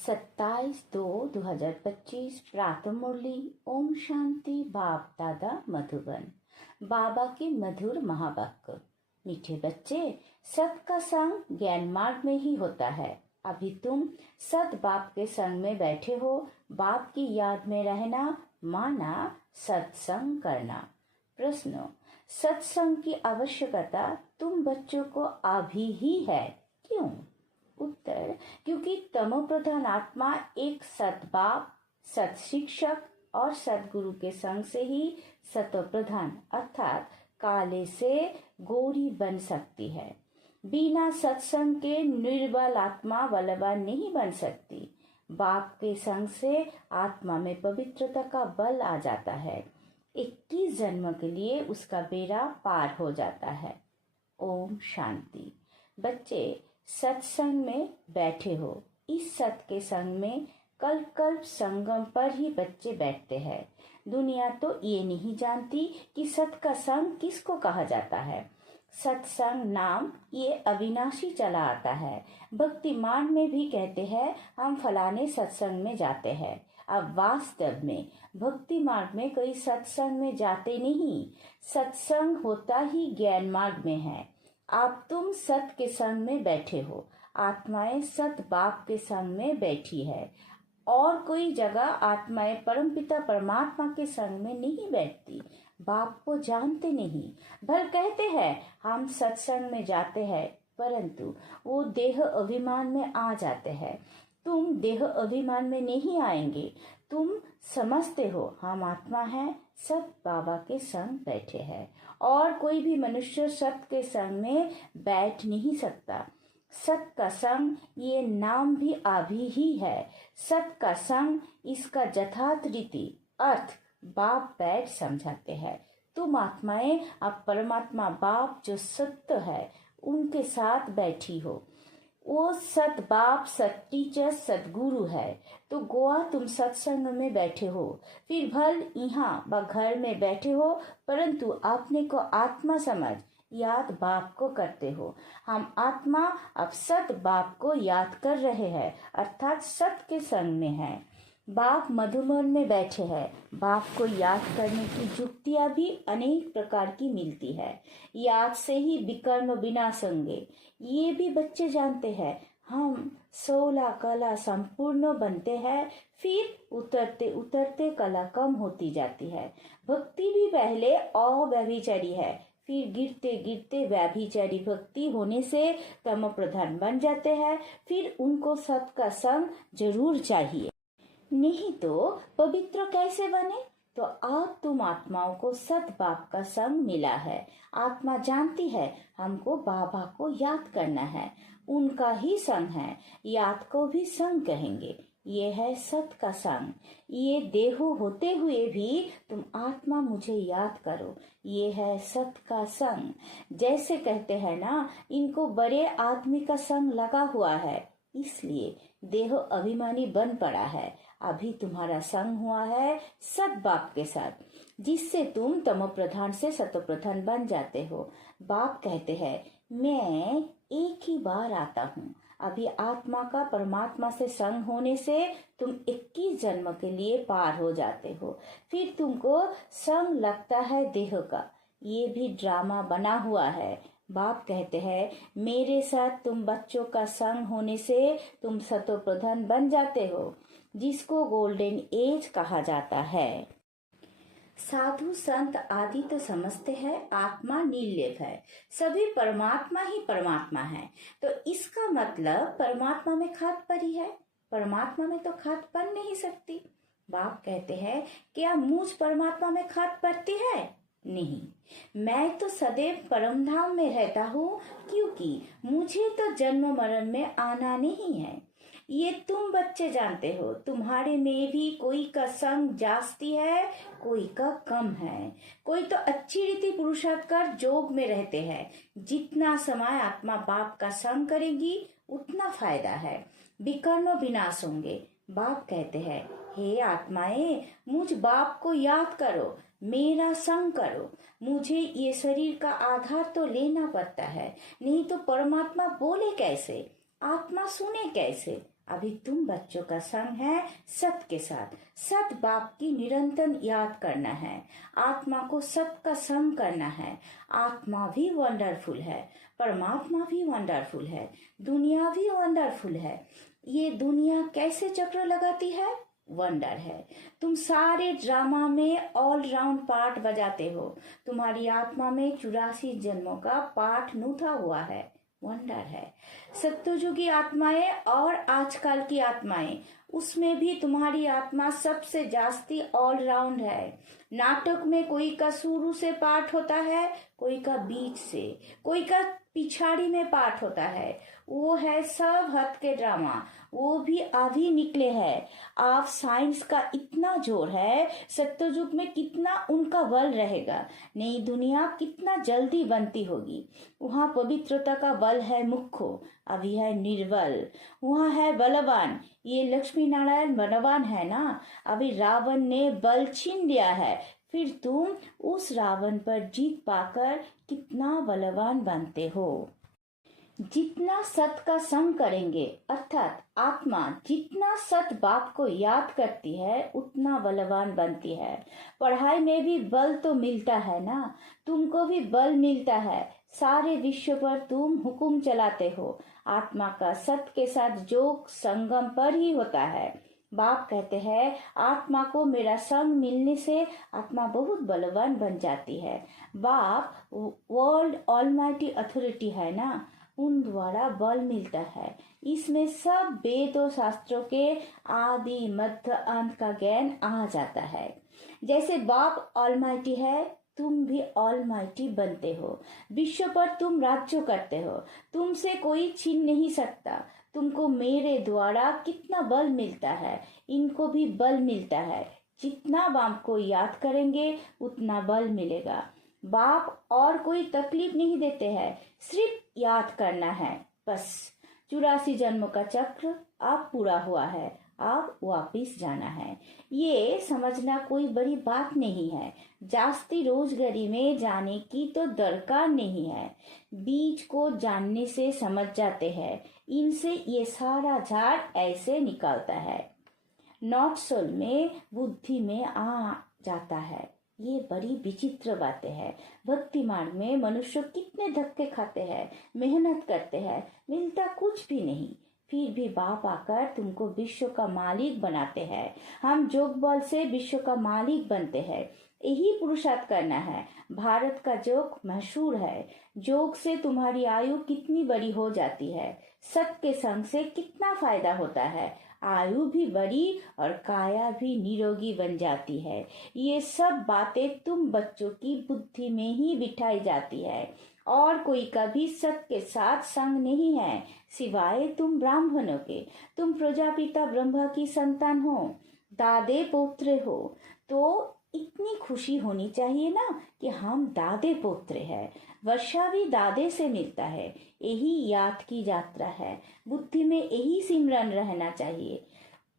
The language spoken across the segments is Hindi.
27/2/2025 प्रातः मुरली। ओम शांति। बाप दादा मधुबन। बाबा के मधुर महावाक्य। मीठे बच्चे, सत का संग ज्ञान मार्ग में ही होता है। अभी तुम सत बाप के संग में बैठे हो। बाप की याद में रहना माना सत्संग करना। प्रश्न, सत्संग की आवश्यकता तुम बच्चों को अभी ही है, क्यों? उत्तर, क्योंकि तमो प्रधान आत्मा एक सद्बाप, सत शिक्षक और सदगुरु के संग से ही सतो प्रधान अर्थात काले से गोरी बन सकती है। बिना सत्संग के निर्बल आत्मा बलवान नहीं बन सकती। बाप के संग से आत्मा में पवित्रता का बल आ जाता है। 21 जन्म के लिए उसका बेड़ा पार हो जाता है। ओम शांति। बच्चे, सत्संग में बैठे हो। इस सत के संग में कल्प कल्प संगम पर ही बच्चे बैठते हैं। दुनिया तो ये नहीं जानती कि सत का संग किसको कहा जाता है। सत्संग नाम ये अविनाशी चला आता है। भक्ति मार्ग में भी कहते हैं हम फलाने सत्संग में जाते हैं। अब वास्तव में भक्ति मार्ग में कोई सत्संग में जाते नहीं। सत्संग होता ही ज्ञान मार्ग में है। आप तुम सत के संग में बैठे हो। आत्माएं सत बाप के संग में बैठी है। और कोई जगह आत्माएं परमपिता परमात्मा के संग में नहीं बैठती। बाप को जानते नहीं। भल कहते हैं हम सत्संग में जाते हैं, परंतु वो देह अभिमान में आ जाते हैं। तुम देह अभिमान में नहीं आएंगे। तुम समझते हो हम आत्मा हैं, सत बाबा के संग बैठे हैं। और कोई भी मनुष्य सत के संग में बैठ नहीं सकता। सत का संग ये नाम भी अभी ही है। सत का संग इसका यथार्थ रीति अर्थ बाप बैठ समझाते हैं। तुम आत्माएं अब परमात्मा बाप जो सत्य है उनके साथ बैठी हो। वो सत बाप, सत टीचर, सदगुरु है। तो गोवा तुम सत्संग में बैठे हो। फिर भल यहाँ व घर में बैठे हो, परंतु अपने को आत्मा समझ याद बाप को करते हो। हम आत्मा अब सत बाप को याद कर रहे हैं, अर्थात सत के संग में है। बाप मधुबन में बैठे हैं। बाप को याद करने की युक्तियां भी अनेक प्रकार की मिलती है। याद से ही विकर्म विनाश होंगे, ये भी बच्चे जानते हैं। हम 16 कला संपूर्ण बनते हैं, फिर उतरते उतरते कला कम होती जाती है। भक्ति भी पहले अव्यभिचारी है, फिर गिरते गिरते व्याभिचारी भक्ति होने से तमो प्रधान बन जाते हैं। फिर उनको सत का संग जरूर चाहिए, नहीं तो पवित्र कैसे बने? तो आप तुम आत्माओं को सत बाप का संग मिला है। आत्मा जानती है हमको बाबा को याद करना है, उनका ही संग है। याद को भी संग कहेंगे। ये है सत का संग। ये देहो होते हुए भी तुम आत्मा मुझे याद करो, ये है सत का संग। जैसे कहते हैं ना, इनको बड़े आदमी का संग लगा हुआ है, इसलिए देह अभिमानी बन पड़ा है। अभी तुम्हारा संग हुआ है सत बाप के साथ, जिससे तुम तमो प्रधान से सतो प्रधान बन जाते हो। बाप कहते हैं मैं एक ही बार आता हूँ। अभी आत्मा का परमात्मा से संग होने से तुम 21 जन्म के लिए पार हो जाते हो। फिर तुमको संग लगता है देह का। ये भी ड्रामा बना हुआ है। बाप कहते हैं मेरे साथ तुम बच्चों का संग होने से तुम सतो प्रधान बन जाते हो, जिसको गोल्डन एज कहा जाता है। साधु संत आदि तो समझते हैं आत्मा निर्लेप है, सभी परमात्मा ही परमात्मा है। तो इसका मतलब परमात्मा में खाद पड़ी है। परमात्मा में तो खाद पड़ नहीं सकती। बाप कहते हैं क्या मुझ परमात्मा में खाद पड़ती है? नहीं, मैं तो सदैव परमधाम में रहता हूँ, क्योंकि मुझे तो जन्म मरण में आना नहीं है। ये तुम बच्चे जानते हो। तुम्हारे में भी कोई का संग जास्ती है, कोई का कम है। कोई तो अच्छी रीति पुरुषार्थ कर जोग में रहते हैं। जितना समय आत्मा बाप का संग करेगी उतना फायदा है। विकर्म विनाश होंगे। बाप कहते हैं हे आत्माएं, मुझ बाप को याद करो, मेरा संग करो। मुझे ये शरीर का आधार तो लेना पड़ता है, नहीं तो परमात्मा बोले कैसे, आत्मा सुने कैसे? अभी तुम बच्चों का संग है सत के साथ। सत बाप की निरंतर याद करना है, आत्मा को सत का संग करना है। आत्मा भी वंडरफुल है, परमात्मा भी वंडरफुल है, दुनिया भी वंडरफुल है। ये दुनिया कैसे चक्र लगाती है? वंडर है। तुम सारे ड्रामा में ऑल राउंड पार्ट बजाते हो। तुम्हारी आत्मा में 84 जन्मों का पाठ नूथा हुआ है। वंडर है। सत्युगी आत्माएं और आजकल की आत्माएं, उसमें भी तुम्हारी आत्मा सबसे जास्ती ऑल राउंड है। नाटक में कोई का शुरू से पाठ होता है, कोई का बीच से, कोई का पिछाड़ी में पाठ होता है। वो है सब हद के ड्रामा, वो भी अभी निकले हैं। आप साइंस का इतना जोर है, सत्ययुग में कितना उनका बल रहेगा। नई दुनिया कितना जल्दी बनती होगी। वहाँ पवित्रता का बल है मुख्य, अभी है निर्बल। वहाँ है बलवान, ये लक्ष्मी नारायण बलवान है ना। अभी रावण ने बल छीन लिया है, फिर तुम उस रावण पर जीत पाकर कितना बलवान बनते हो। जितना सत का संग करेंगे, अर्थात आत्मा जितना सत बाप को याद करती है, उतना बलवान बनती है। पढ़ाई में भी बल तो मिलता है ना, तुमको भी बल मिलता है। सारे विश्व पर तुम हुक्म चलाते हो। आत्मा का सत के साथ जोग संगम पर ही होता है। बाप कहते हैं आत्मा को मेरा संग मिलने से आत्मा बहुत बलवान बन जाती है। बाप वर्ल्ड ऑलमाइटी अथॉरिटी है ना, उन द्वारा बल मिलता है। इसमें सब वेद और शास्त्रों के आदि मध्य अंत का ज्ञान आ जाता है। जैसे बाप ऑलमाइटी है, तुम भी ऑलमाइटी बनते हो। विश्व पर तुम राज्य करते हो, तुमसे कोई छीन नहीं सकता। तुमको मेरे द्वारा कितना बल मिलता है, इनको भी बल मिलता है। जितना बाप को याद करेंगे उतना बल मिलेगा। बाप और कोई तकलीफ नहीं देते हैं, सिर्फ याद करना है बस। 84 जन्मों का चक्र अब पूरा हुआ है, अब वापिस जाना है। ये समझना कोई बड़ी बात नहीं है। जास्ती रोजगारी में जाने की तो दरकार नहीं है। बीज को जानने से समझ जाते हैं, इनसे ये सारा झाड़ ऐसे निकलता है। नॉट सोल में बुद्धि में आ जाता है। ये बड़ी विचित्र बातें हैं। भक्ति मार्ग में मनुष्य कितने धक्के खाते हैं, मेहनत करते हैं, मिलता कुछ भी नहीं। फिर भी बाप आकर तुमको विश्व का मालिक बनाते हैं। हम जोग बल से विश्व का मालिक बनते हैं। यही पुरुषार्थ करना है। भारत का जोग मशहूर है। जोग से तुम्हारी आयु कितनी बड़ी हो जाती है। सत के संग से कितना फायदा होता है। आयु भी बड़ी और काया भी निरोगी बन जाती है। ये सब बातें तुम बच्चों की बुद्धि में ही बिठाई जाती है और कोई कभी सत के साथ संग नहीं है सिवाय तुम ब्राह्मणों के। तुम प्रजापिता ब्रह्मा की संतान हो, दादे पोत्र हो, तो इतनी खुशी होनी चाहिए ना कि हम दादे पोत्र हैं। वर्षा भी दादे से मिलता है। यही याद की यात्रा है। बुद्धि में यही सिमरन रहना चाहिए।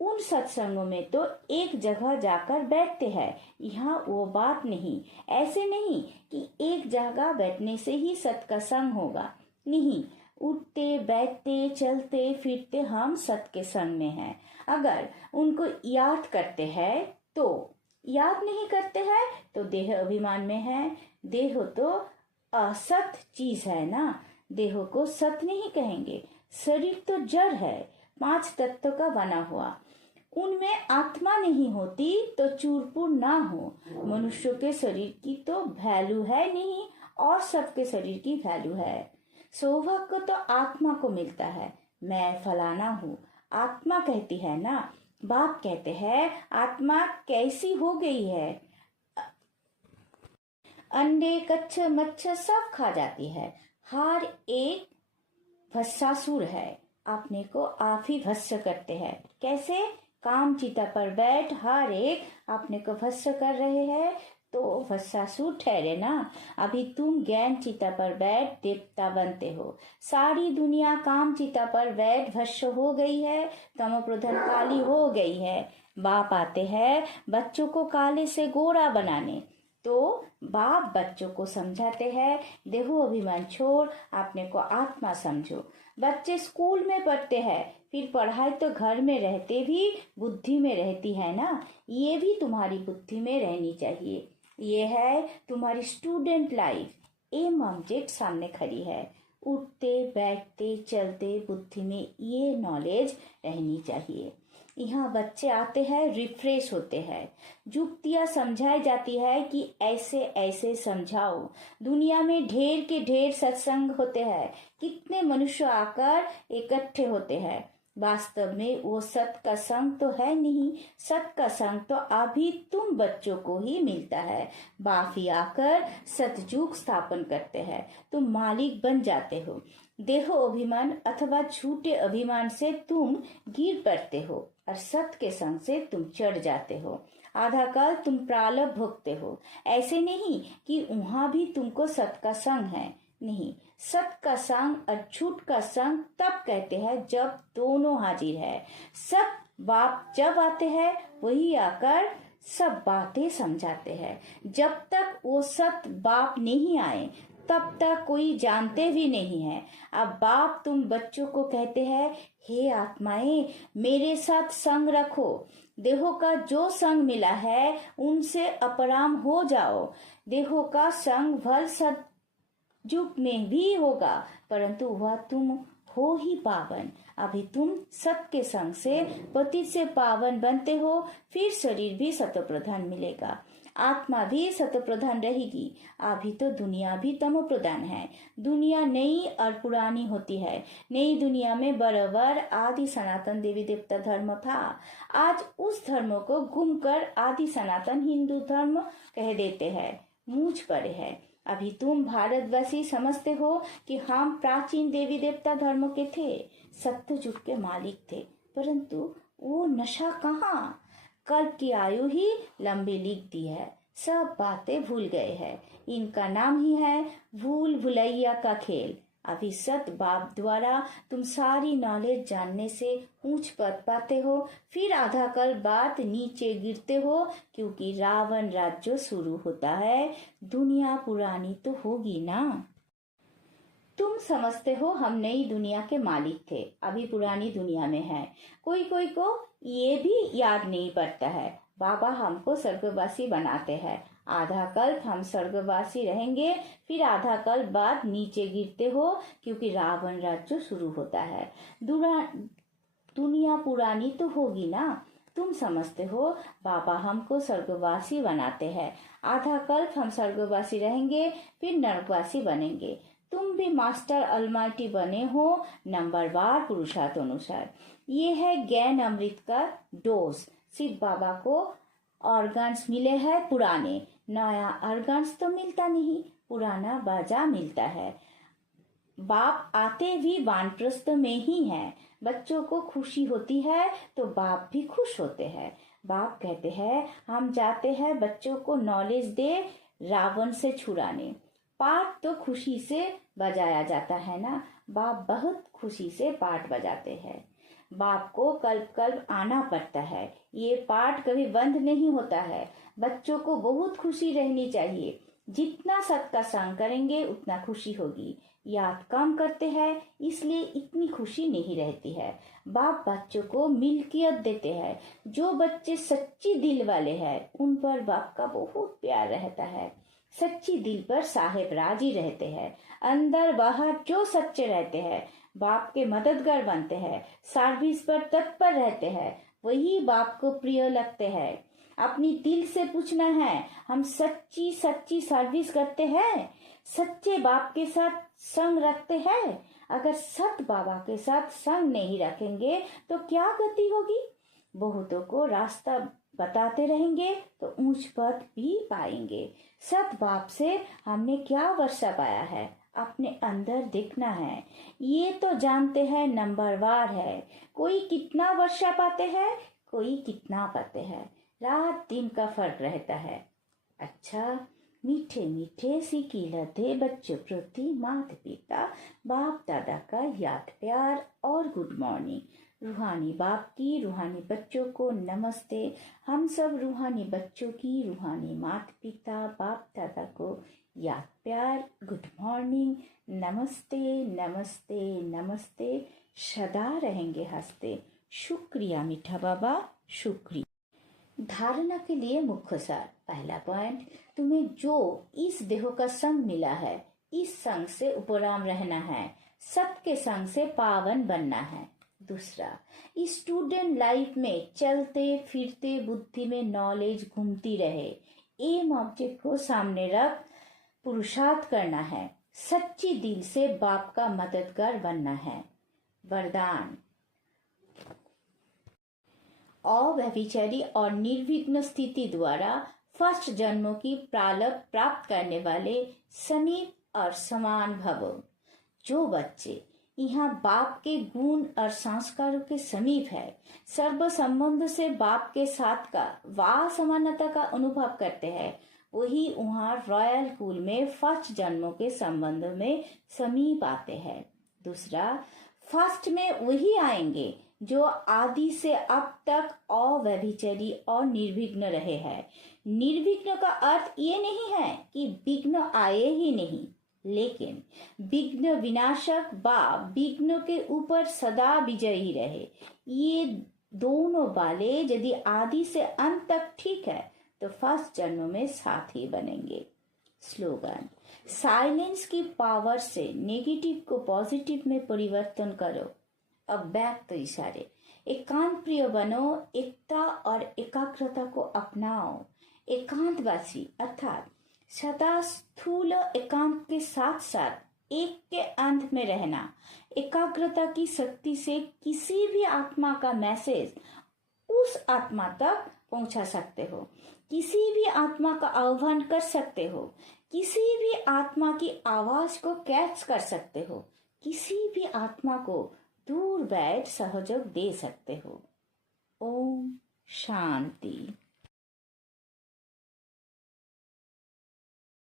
उन सत्संगों में तो एक जगह जाकर बैठते हैं, यहाँ वो बात नहीं। ऐसे नहीं कि एक जगह बैठने से ही सत का संग होगा, नहीं। उठते बैठते चलते फिरते हम सत के संग में हैं। अगर उनको याद करते हैं तो, याद नहीं करते हैं तो देह अभिमान में है। देह तो असत चीज है ना, देह को सत नहीं कहेंगे। शरीर तो जड़ है, 5 तत्व का बना हुआ। उनमें आत्मा नहीं होती तो चूरपुर ना हो। मनुष्य के शरीर की तो वैल्यू है नहीं और सबके शरीर की वैल्यू है। सौभाग्य तो आत्मा को मिलता है। मैं फलाना हूँ, आत्मा कहती है ना। बाप कहते हैं आत्मा कैसी हो गई है, अंडे कच्चे मच्छर सब खा जाती है। हर एक भस्सासुर है, अपने को आप ही भस्म करते हैं। कैसे? काम चिता पर बैठ हर एक अपने को भस्म कर रहे हैं तो भस्सासुर ठहरे ना। अभी तुम ज्ञान चिता पर बैठ देवता बनते हो। सारी दुनिया काम चिता पर बैठ भस्म हो गई है, तमो प्रधान काली हो गई है। बाप आते हैं बच्चों को काले से गोरा बनाने, तो बाप बच्चों को समझाते हैं देहो अभिमान छोड़ अपने को आत्मा समझो। बच्चे स्कूल में पढ़ते हैं, फिर पढ़ाई तो घर में रहते भी बुद्धि में रहती है ना, ये भी तुम्हारी बुद्धि में रहनी चाहिए। ये है तुम्हारी स्टूडेंट लाइफ। एम ऑब्जेक्ट सामने खड़ी है, उठते बैठते चलते बुद्धि में ये नॉलेज रहनी चाहिए। यहाँ बच्चे आते हैं, रिफ्रेश होते हैं, युक्तियाँ समझाई जाती है कि ऐसे ऐसे समझाओ। दुनिया में ढेर के ढेर सत्संग होते हैं, कितने मनुष्य आकर इकट्ठे होते हैं। वास्तव में वो सत का संग तो है नहीं, सत का संग तो अभी तुम बच्चों को ही मिलता है। बाप ही आकर सतयुग स्थापन करते हैं, तुम मालिक बन जाते हो। देहो अभिमान अथवा झूठे अभिमान से तुम गिर पड़ते हो और सत के संग से तुम चढ़ जाते हो। आधा काल तुम प्रारब्ध भोगते हो। ऐसे नहीं कि वहां भी तुमको सत का संग है, नहीं। सत का संग और झूठ का संग तब कहते हैं जब दोनों हाजिर है। सत बाप जब आते हैं वही आकर सब बातें समझाते हैं। जब तक वो सत बाप नहीं आए तब तक कोई जानते भी नहीं है। अब बाप तुम बच्चों को कहते हैं, हे आत्माएं मेरे साथ संग रखो। देहों का जो संग मिला है उनसे अपराम हो जाओ। देहों का संग भल सतयुग में भी होगा, परंतु वह तुम हो ही पावन। अभी तुम सत के संग से पति से पावन बनते हो, फिर शरीर भी सतप्रधान मिलेगा, आत्मा भी सतप्रधान रहेगी। अभी तो दुनिया भी तमो प्रधान है। दुनिया नई और पुरानी होती है। नई दुनिया में बराबर आदि सनातन देवी देवता धर्म था। आज उस धर्म को गुम कर आदि सनातन हिंदू धर्म कह देते हैं, मूंछ पड़े है। अभी तुम भारतवासी समझते हो कि हम प्राचीन देवी देवता धर्म के थे, सत्य युग के मालिक थे, परंतु वो नशा कहाँ। कल्प की आयु ही लंबी लिख दी है, सब बातें भूल गए हैं। इनका नाम ही है भूल भुलैया का खेल। अभी सत बाप द्वारा तुम सारी नॉलेज जानने से ऊंच पद पाते हो, फिर आधा कल बाद नीचे गिरते हो, क्योंकि रावण राज्य शुरू होता है। दुनिया पुरानी तो होगी ना। तुम समझते हो हम नई दुनिया के मालिक थे, अभी पुरानी दुनिया में है। कोई कोई को ये भी याद नहीं पड़ता है, बाबा हमको स्वर्गवासी बनाते हैं। आधा कल्प हम स्वर्गवासी रहेंगे, फिर आधा कल्प बाद नीचे गिरते हो, क्योंकि रावण राज्य शुरू होता है। दुनिया पुरानी तो होगी ना। तुम समझते हो बाबा हमको स्वर्गवासी बनाते हैं, आधा कल्प हम स्वर्गवासी रहेंगे, फिर नरकवासी बनेंगे। तुम भी मास्टर अलमाटी बने हो नंबरवार पुरुषार्थ अनुसार। ये है ज्ञान अमृत का डोज। शिव बाबा को ऑर्गन्स मिले हैं पुराने, नया ऑर्गन्स तो मिलता नहीं, पुराना बाजा मिलता है। बाप आते भी वानप्रस्थ में ही है। बच्चों को खुशी होती है तो बाप भी खुश होते हैं। बाप कहते हैं हम जाते हैं बच्चों को नॉलेज दे रावण से छुड़ाने। पाठ तो खुशी से बजाया जाता है ना, बाप बहुत खुशी से पाठ बजाते हैं। बाप को कल्प कल्प आना पड़ता है, ये पाठ कभी बंद नहीं होता है। बच्चों को बहुत खुशी रहनी चाहिए, जितना सत का संग करेंगे उतना खुशी होगी। याद कम करते हैं इसलिए इतनी खुशी नहीं रहती है। बाप बच्चों को मिल्कियत देते हैं। जो बच्चे सच्ची दिल वाले हैं उन पर बाप का बहुत प्यार रहता है। सच्ची दिल पर साहेब राजी रहते हैं। अंदर बाहर जो सच्चे रहते हैं बाप के मददगार बनते हैं, सर्विस पर तत्पर रहते हैं, वही बाप को प्रिय लगते हैं। अपनी दिल से पूछना है, हम सच्ची सच्ची सर्विस करते हैं, सच्चे बाप के साथ संग रखते हैं। अगर सत बाबा के साथ संग नहीं रखेंगे तो क्या गति होगी। बहुतों को रास्ता बताते रहेंगे तो ऊंच पद भी पाएंगे। सत बाप से हमने क्या वर्षा पाया है, अपने अंदर देखना है। ये तो जानते हैं नंबरवार है, कोई कितना वर्षा पाते हैं, कोई कितना पाते हैं, रात दिन का फर्क रहता है। अच्छा, मीठे मीठे सीखी लधे बच्चों प्रति माता पिता बाप दादा का याद प्यार और गुड मॉर्निंग। रूहानी बाप की रूहानी बच्चों को नमस्ते। हम सब रूहानी बच्चों की रूहानी माता पिता बाप दादा को याद प्यार, गुड मॉर्निंग, नमस्ते नमस्ते नमस्ते। सदा रहेंगे हंसते। शुक्रिया मीठा बाबा, शुक्रिया। धारणा के लिए मुख्य सार। पहला पॉइंट, तुम्हें जो इस देह का संग मिला है, इस संग से उपराम रहना है, सबके संग से पावन बनना है। दूसरा, स्टूडेंट लाइफ में चलते फिरते बुद्धि में नॉलेज घूमती रहे, एम ऑब्जेक्ट को सामने रख पुरुषार्थ करना है, सच्ची दिल से बाप का मददगार बनना है। वरदान, अव्यभिचारी और निर्विघ्न स्थिति द्वारा फर्स्ट जन्मों की प्रारब्ध प्राप्त करने वाले समीप और समान भवो। जो बच्चे यहाँ बाप के गुण और संस्कारों के समीप है, सर्व संबंध से बाप के साथ का वाह समानता का अनुभव करते हैं, वही वहाँ रॉयल कुल में फर्स्ट जन्मों के संबंध में समीप आते हैं। दूसरा, फर्स्ट में वही आएंगे जो आदि से अब तक अव्यभिचारी और निर्विघ्न रहे हैं। निर्विघ्न का अर्थ ये नहीं है कि विघ्न आए ही नहीं, लेकिन विघ्न विनाशक व विघ्न के ऊपर सदा विजयी रहे। ये दोनों वाले यदि आदि से अंत तक ठीक है तो फर्स्ट जन्म में साथी बनेंगे। स्लोगन, साइलेंस की पावर से नेगेटिव को पॉजिटिव में परिवर्तन करो। अब बैक तो इशारे। एकांत प्रिय बनो, एकता और एकाग्रता को अपनाओ। एकांतवासी अर्थात सदा स्थूल एकांत के साथ साथ एक के अंत में रहना। एकाग्रता की शक्ति से किसी भी आत्मा का मैसेज उस आत्मा तक पहुंचा सकते हो, किसी भी आत्मा का आह्वान कर सकते हो, किसी भी आत्मा की आवाज को कैच कर सकते हो, किसी भी आत्मा को दूर बैठ सहयोग दे सकते हो। ओम शांति।